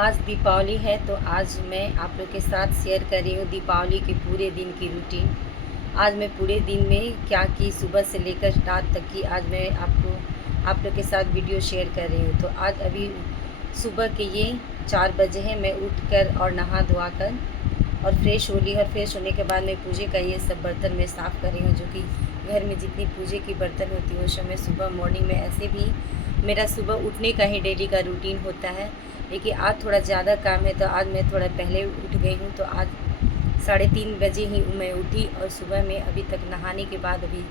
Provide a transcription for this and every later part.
आज दीपावली है तो आज मैं आप लोग के साथ शेयर कर रही हूँ दीपावली के पूरे दिन की रूटीन। आज मैं पूरे दिन में क्या की, सुबह से लेकर रात तक की आज मैं आप लोग के साथ वीडियो शेयर कर रही हूँ। तो आज अभी सुबह के ये 4 बजे हैं। मैं उठकर और नहा धोआ कर और फ्रेश हो ली, और फ्रेश होने के बाद मैं पूजे का ये सब बर्तन मैं साफ़ कर रही हूँ, जो कि घर में जितनी पूजे की बर्तन होती है वो सब मैं सुबह मॉर्निंग में, ऐसे भी मेरा सुबह उठने का ही डेली का रूटीन होता है। लेकिन आज थोड़ा ज़्यादा काम है तो आज मैं थोड़ा पहले उठ गई हूँ। तो आज 3:30 बजे ही मैं उठी, और सुबह में अभी तक नहाने के बाद अभी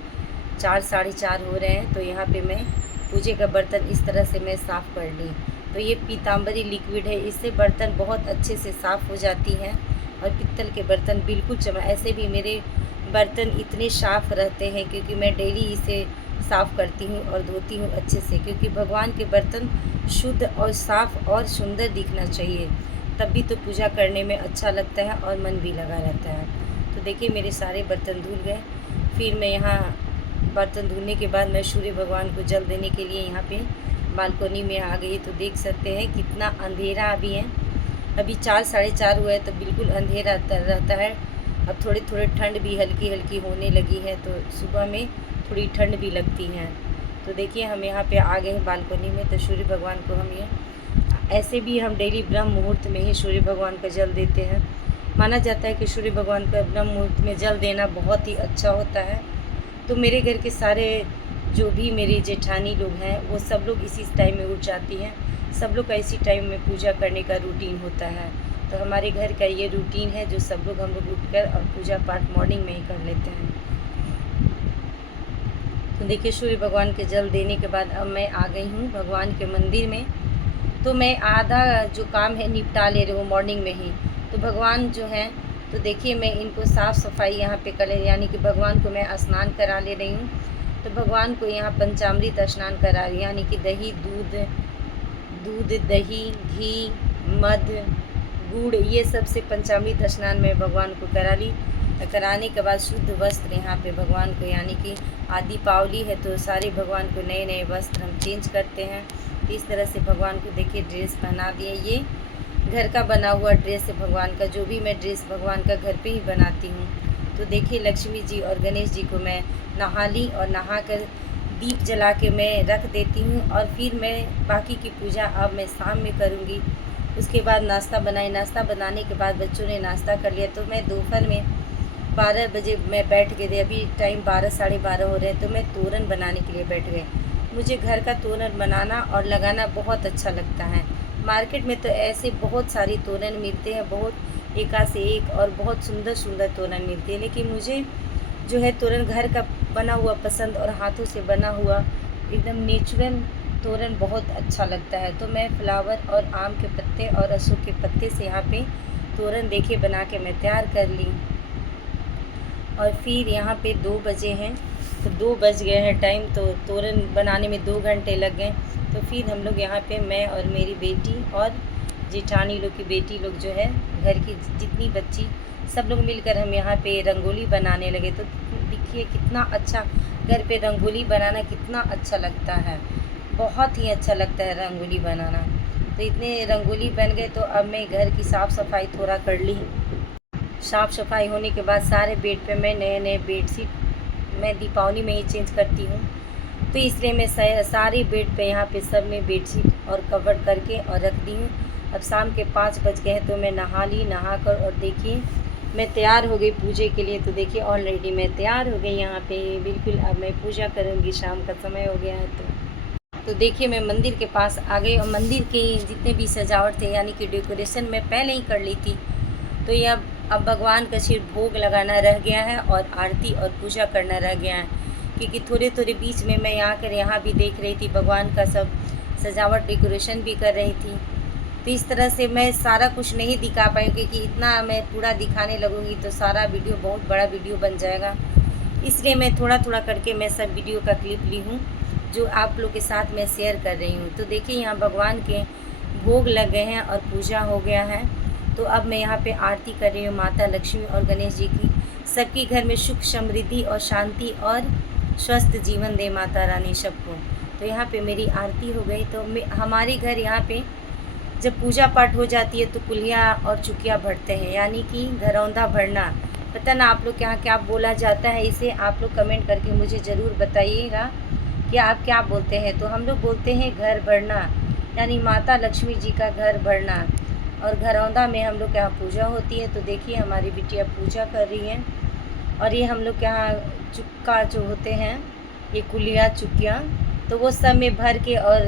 4 साढ़े 4 हो रहे हैं। तो यहाँ पे मैं पूजे का बर्तन इस तरह से मैं साफ़ कर ली। तो ये पीताम्बरी लिक्विड है, इससे बर्तन बहुत अच्छे से साफ़ हो जाती हैं, और पित्तल के बर्तन बिल्कुल ऐसे भी मेरे बर्तन इतने साफ़ रहते हैं क्योंकि मैं डेली इसे साफ़ करती हूँ और धोती हूँ अच्छे से, क्योंकि भगवान के बर्तन शुद्ध और साफ़ और सुंदर दिखना चाहिए, तभी तो पूजा करने में अच्छा लगता है और मन भी लगा रहता है। तो देखिए मेरे सारे बर्तन धुल गए। फिर मैं यहाँ बर्तन धुलने के बाद मैं सूर्य भगवान को जल देने के लिए यहाँ पे बालकोनी में आ गई। तो देख सकते हैं कितना अंधेरा अभी है, अभी 4 साढ़े 4 हुए तो बिल्कुल अंधेरा रहता है। अब थोड़ी थोड़ी ठंड भी हल्की हल्की होने लगी है, तो सुबह में थोड़ी ठंड भी लगती है। तो देखिए हम यहाँ पे आ गए हैं बालकोनी में। तो सूर्य भगवान को हम ये ऐसे भी हम डेली ब्रह्म मुहूर्त में ही सूर्य भगवान को जल देते हैं। माना जाता है कि सूर्य भगवान का ब्रह्म मुहूर्त में जल देना बहुत ही अच्छा होता है। तो मेरे घर के सारे जो भी मेरी जेठानी लोग हैं वो सब लोग इसी टाइम में उठ जाती हैं। सब लोग का इसी टाइम में पूजा करने का रूटीन होता है। तो हमारे घर का ये रूटीन है जो सब लोग हम लोग उठकर और पूजा पाठ मॉर्निंग में ही कर लेते हैं। तो देखिए सूर्य भगवान के जल देने के बाद अब मैं आ गई हूँ भगवान के मंदिर में। तो मैं आधा जो काम है निपटा ले रही हूँ मॉर्निंग में ही। तो भगवान जो हैं, तो देखिए मैं इनको साफ़ सफाई यहाँ पे कर ले, यानी कि भगवान को मैं स्नान करा ले रही हूँ। तो भगवान को यहाँ पंचामृत स्नान करा रही, यानी कि दही दूध दही घी मध गुड़ ये सब से पंचामृत स्नान में भगवान को करा ली। कराने के बाद शुद्ध वस्त्र यहाँ पे भगवान को, यानी कि दीपावली है तो सारे भगवान को नए नए वस्त्र हम चेंज करते हैं। तो इस तरह से भगवान को देखिए ड्रेस पहना दिया। ये घर का बना हुआ ड्रेस है भगवान का, जो भी मैं ड्रेस भगवान का घर पे ही बनाती हूँ। तो देखिए लक्ष्मी जी और गणेश जी को मैं नहा ली, और नहा कर दीप जला के मैं रख देती हूँ। और फिर मैं बाकी की पूजा अब मैं शाम में करूँगी। उसके बाद नाश्ता बनाई, नाश्ता बनाने के बाद बच्चों ने नाश्ता कर लिया। तो मैं दोपहर में 12 बजे मैं बैठ गए थे, अभी टाइम 12 साढ़े 12 हो रहे हैं। तो मैं तोरण बनाने के लिए बैठ गए। मुझे घर का तोरण बनाना और लगाना बहुत अच्छा लगता है। मार्केट में तो ऐसे बहुत सारी तोरण मिलते हैं, बहुत एका से एक, और बहुत सुंदर सुंदर तोरण मिलते हैं। लेकिन मुझे जो है तोरण घर का बना हुआ पसंद, और हाथों से बना हुआ एकदम नेचुरल तोरण बहुत अच्छा लगता है। तो मैं फ्लावर और आम के पत्ते और अशोक के पत्ते से यहाँ पे तोरण देखिए बना के मैं तैयार कर ली। और फिर यहाँ पे 2 बजे हैं, तो 2 बज गए हैं टाइम, तो तोरण बनाने में 2 घंटे लग गए। तो फिर हम लोग यहाँ पे मैं और मेरी बेटी और जेठानी लोग की बेटी लोग जो है, घर की जितनी बच्ची सब लोग मिलकर हम यहाँ पे रंगोली बनाने लगे। तो देखिए कितना अच्छा, घर पे रंगोली बनाना कितना अच्छा लगता है, बहुत ही अच्छा लगता है रंगोली बनाना। तो इतने रंगोली बन गए। तो अब मैं घर की साफ़ सफाई थोड़ा कर ली। साफ़ सफाई होने के बाद सारे बेड पे मैं नए नए बेडशीट मैं दीपावली में ही चेंज करती हूँ। तो इसलिए मैं सारे बेड पे यहाँ पे सब में बेडशीट और कवर करके और रख दी हूँ। अब शाम के 5 बज गए हैं, तो मैं नहा ली, नहा कर और देखिए मैं तैयार हो गई पूजे के लिए। तो देखिए ऑलरेडी मैं तैयार हो गई यहाँ पे बिल्कुल। अब मैं पूजा करूँगी, शाम का समय हो गया है। तो देखिए मैं मंदिर के पास आ गई, और मंदिर के जितने भी सजावट थे, यानी कि डेकोरेशन मैं पहले ही कर ली थी। तो ये अब भगवान का सिर्फ भोग लगाना रह गया है, और आरती और पूजा करना रह गया है। क्योंकि थोड़े थोड़े बीच में मैं आकर यहाँ भी देख रही थी भगवान का सब सजावट डेकोरेशन भी कर रही थी। तो इस तरह से मैं सारा कुछ नहीं दिखा पाई, क्योंकि इतना मैं पूरा दिखाने लगूँगी तो सारा वीडियो बहुत बड़ा वीडियो बन जाएगा। इसलिए मैं थोड़ा थोड़ा करके मैं सब वीडियो का क्लिप ली हूँ, जो आप लोग के साथ मैं शेयर कर रही हूँ। तो देखिए यहाँ भगवान के भोग लग गए हैं और पूजा हो गया है। तो अब मैं यहाँ पे आरती कर रही हूँ माता लक्ष्मी और गणेश जी की। सबके घर में सुख समृद्धि और शांति और स्वस्थ जीवन दे माता रानी सबको। तो यहाँ पे मेरी आरती हो गई। तो हमारे घर यहाँ पे जब पूजा पाठ हो जाती है तो कुलियाँ और चुकिया भरते हैं, यानी कि घरौंदा भरना। पता ना आप लोग के यहाँ क्या बोला जाता है इसे, आप लोग कमेंट करके मुझे ज़रूर बताइएगा कि आप क्या बोलते हैं। तो हम लोग बोलते हैं घर भरना, यानी माता लक्ष्मी जी का घर भरना। और घरौंदा में हम लोग के यहाँ पूजा होती है। तो देखिए हमारी बिटिया पूजा कर रही है। और ये हम लोग के यहाँ चुक्का जो होते हैं, ये कुलियाँ चुकियाँ, तो वो सब में भर के और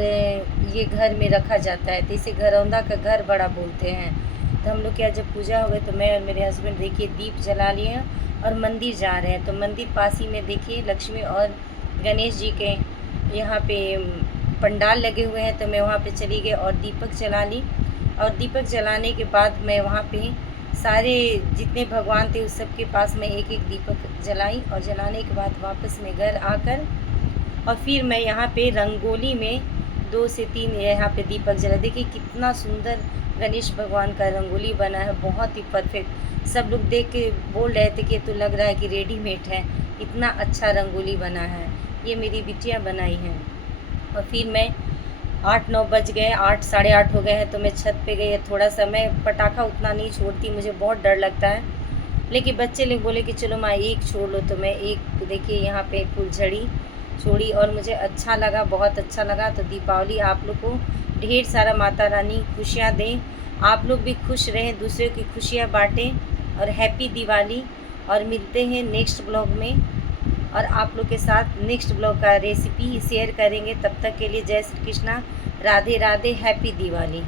ये घर में रखा जाता है। तो इसे घरौंदा का घर बड़ा बोलते हैं। तो हम लोग के यहाँ जब पूजा हो गई तो मैं और मेरे हस्बैंड देखिए दीप जला लिए हैं और मंदिर जा रहे हैं। तो मंदिर पास ही में देखिए लक्ष्मी और गणेश जी के यहाँ पे पंडाल लगे हुए हैं। तो मैं वहाँ पे चली गई और दीपक जला ली। और दीपक जलाने के बाद मैं वहाँ पे सारे जितने भगवान थे उस सब के पास मैं एक एक दीपक जलाई। और जलाने के बाद वापस मैं घर आकर और फिर मैं यहाँ पे रंगोली में 2 से 3 यहाँ पे दीपक जला। देखिए कितना सुंदर गणेश भगवान का रंगोली बना है, बहुत ही परफेक्ट। सब लोग देख के बोल रहे थे कि तो लग रहा है कि रेडीमेड है, इतना अच्छा रंगोली बना है। ये मेरी बिटिया बनाई है। और फिर मैं 8-9 बज गए, 8 साढ़े 8 हो गए हैं तो मैं छत पे गई। थोड़ा सा मैं पटाखा उतना नहीं छोड़ती, मुझे बहुत डर लगता है, लेकिन बच्चे लोग बोले कि चलो माँ एक छोड़ लो। तो मैं एक देखिए यहाँ पे फुलझड़ी छोड़ी और मुझे अच्छा लगा, बहुत अच्छा लगा। तो दीपावली आप लोग को ढेर सारा माता रानी खुशियाँ दें, आप लोग भी खुश रहें, दूसरे की खुशियाँ बाँटें। और हैप्पी दिवाली। और मिलते हैं नेक्स्ट ब्लॉग में और आप लोग के साथ नेक्स्ट ब्लॉग का रेसिपी शेयर करेंगे। तब तक के लिए जय श्री कृष्णा, राधे राधे, हैप्पी दिवाली।